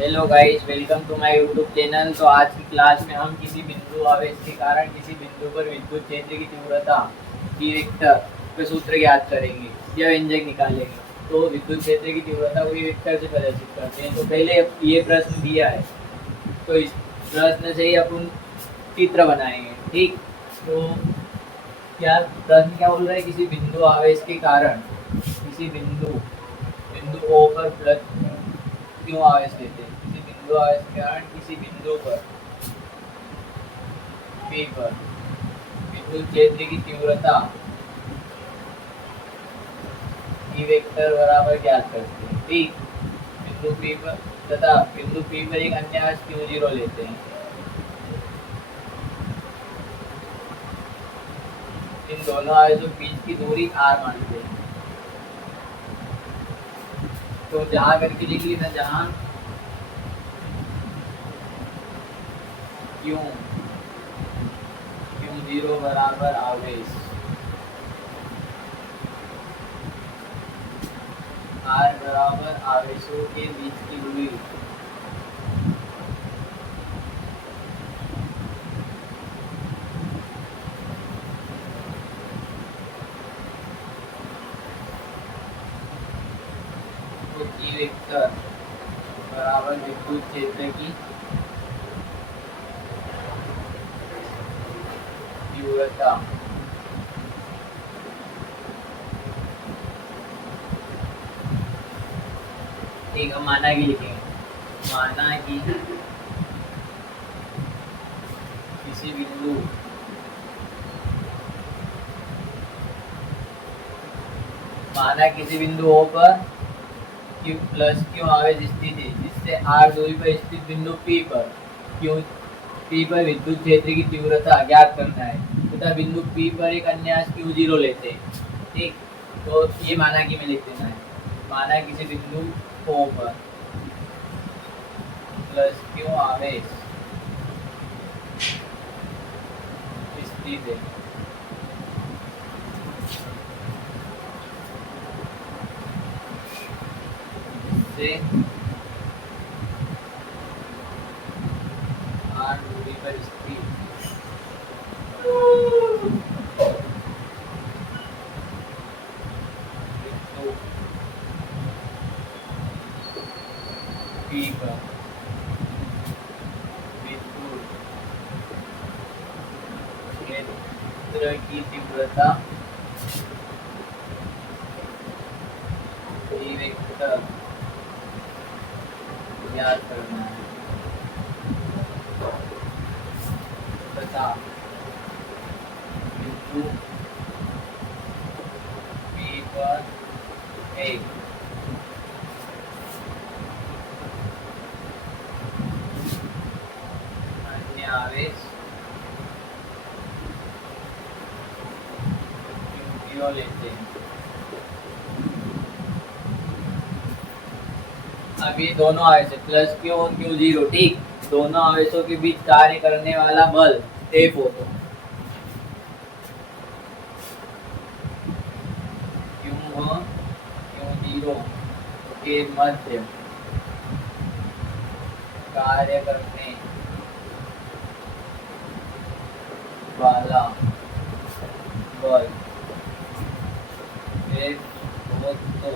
Hello guys, welcome to my YouTube channel. तो आज की क्लास में हम किसी बिंदु आवेश के कारण किसी बिंदु पर विद्युत क्षेत्र की तीव्रता की वेक्टर का सूत्र ज्ञात करेंगे या व्यंजक निकालेंगे। तो विद्युत क्षेत्र की तीव्रता को वेक्टर से प्रदर्शित करते हैं। तो पहले ये प्रश्न दिया है, तो इस प्रश्न से ही अपन चित्र बनाएंगे। ठीक, तो क्या प्रश्न क्या बोल रहा है? किसी बिंदु आवेश के कारण किसी बिंदु बिंदु O पर प्लस क्यों आवेश देते हैं? किसी बिंदु आवेश के कारण किसी बिंदु पर P पर विद्युत क्षेत्र की तीव्रता E वेक्टर बराबर ज्ञात करते हैं। ठीक, बिंदु P पर तथा बिंदु P पर एक अन्य आवेश Q0 लेते हैं। इन दोनों आवेशों के बीच की दूरी R मानते हैं। तो जहाँ करके लिख ली ना, जहाँ Q0 बराबर आवेश, R बराबर आवेशों के बीच की दूरी, तो E वेक्टर बराबर विद्युत क्षेत्र की तीव्रता ठीक, हम माना कि लिखेंगे। माना कि किसी बिंदु O पर Q प्लस क्यों आवेश स्थित है, जिससे R दूरी पर स्थित बिंदु P पर P पर विद्युत क्षेत्र की तीव्रता ज्ञात करना है तथा बिंदु P पर एक अन्य आवेश Q0 लेते हैं। ठीक, तो ये माना कि में लिख देना है। माना किसी बिंदु O पर प्लस क्यों आवेश स्थित है, जिससे R दूरी पर स्थित बिंदु P पर विद्युत क्षेत्र की तीव्रता E वेक्टर ज्ञात करना है तथा बिंदु P पर एक अन्य आवेश Q0 लेते हैं। अब ये दोनों आवेश है प्लस Q और Q0। ठीक, दोनों आवेशों के बीच कार्य करने वाला बल F हो, तो Q और Q0 के मध्य कार्य करने वाला बल F हो, तो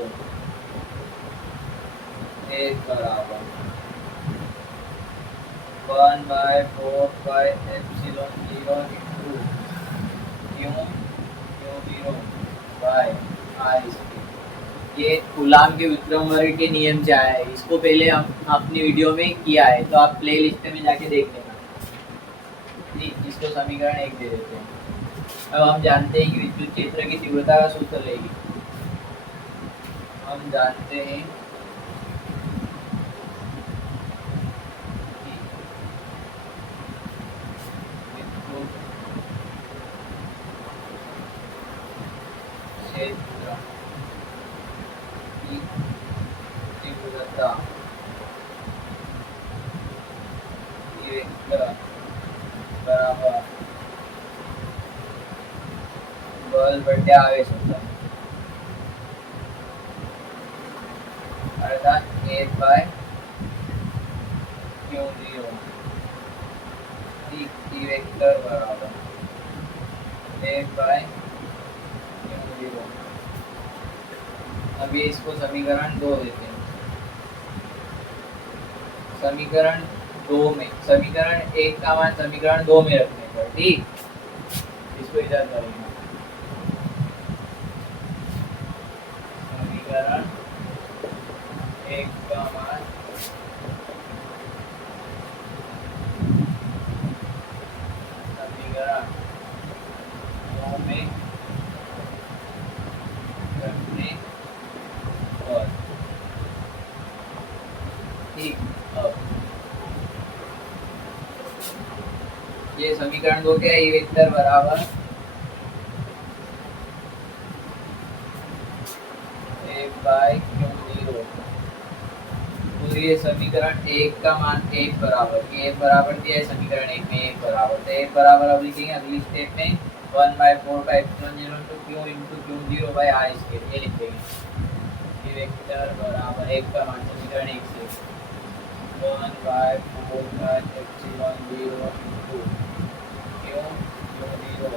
एक बराबर 1/4 epsilon 0 into Q0 by R square. ये कूलाम के विक्रम वर्ग के नियम से आया है। इसको पहले हम अपनी वीडियो में किया है, तो आप प्ले लिस्ट में जाके देख लेना। ठीक, इसको समीकरण 1 दे देते हैं। अब हम जानते हैं कि विद्युत क्षेत्र की तीव्रता का सूत्र लेगी। हम जानते हैं क्षेत्र की तीव्रता बराबर बल बटे आवेश होता है, अर्थात 1/4 जीरो ई वेक्टर बराबर एक बाय क्यू जीरो। अभी इसको समीकरण 2 देते हैं। समीकरण 2 में समीकरण 1 का मान समीकरण 2 में रखने पर, ठीक, इसको इधर करेंगे। समीकरण 1 का मान समीकरण 2 में रखने पर, ठीक। अब ये समीकरण 2 क्या है, ई वेक्टर बराबर एक बाय क्यू जीरो। तो ये समीकरण 1 का मान 1 बराबर, ये 1 बराबर दिया है समीकरण 1 में, 1 बराबर, तो 1 बराबर अब लिखेंगे अगली स्टेप में 1/4 into Q into Q zero by R square, ये लिखेंगे। ये वेक्टर बराबर 1 का मान समीकरण 1 से 1/4 epsilon zero into Q zero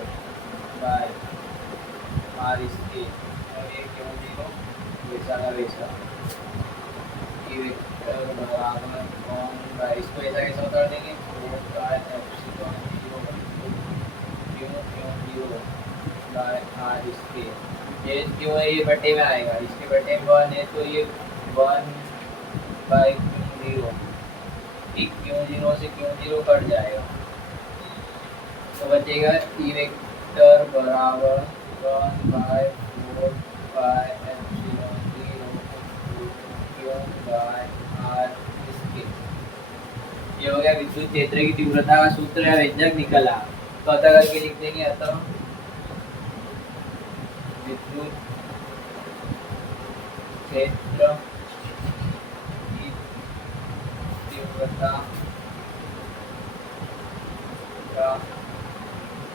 by R square, और ये क्यू जीरो वैसा का वैसा, ये वेक्टर बराबर 1 इसको ऐसा कैसे उतार देंगे, 4 epsilon zero into Q zero by R square. ये क्यों है, ये बटे में आएगा, इसके बटे में 1 है तो ये 1/क्यू जीरो, ठीक, क्यू जीरो से क्यू जीरो कट जाएगा तो बचेगा ई वेक्टर बराबर 1/4 pi epsilon zero Q by R square. ये हो गया विद्युत क्षेत्र की तीव्रता का सूत्र या व्यंजक निकला, तो अतः करके लिख देंगे। अतः विद्युत क्षेत्र की तीव्रता का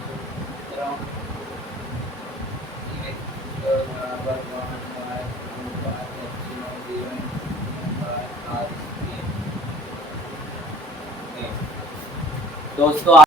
सूत्र बराबर 1/4 epsilon zero by R square. दोस्तों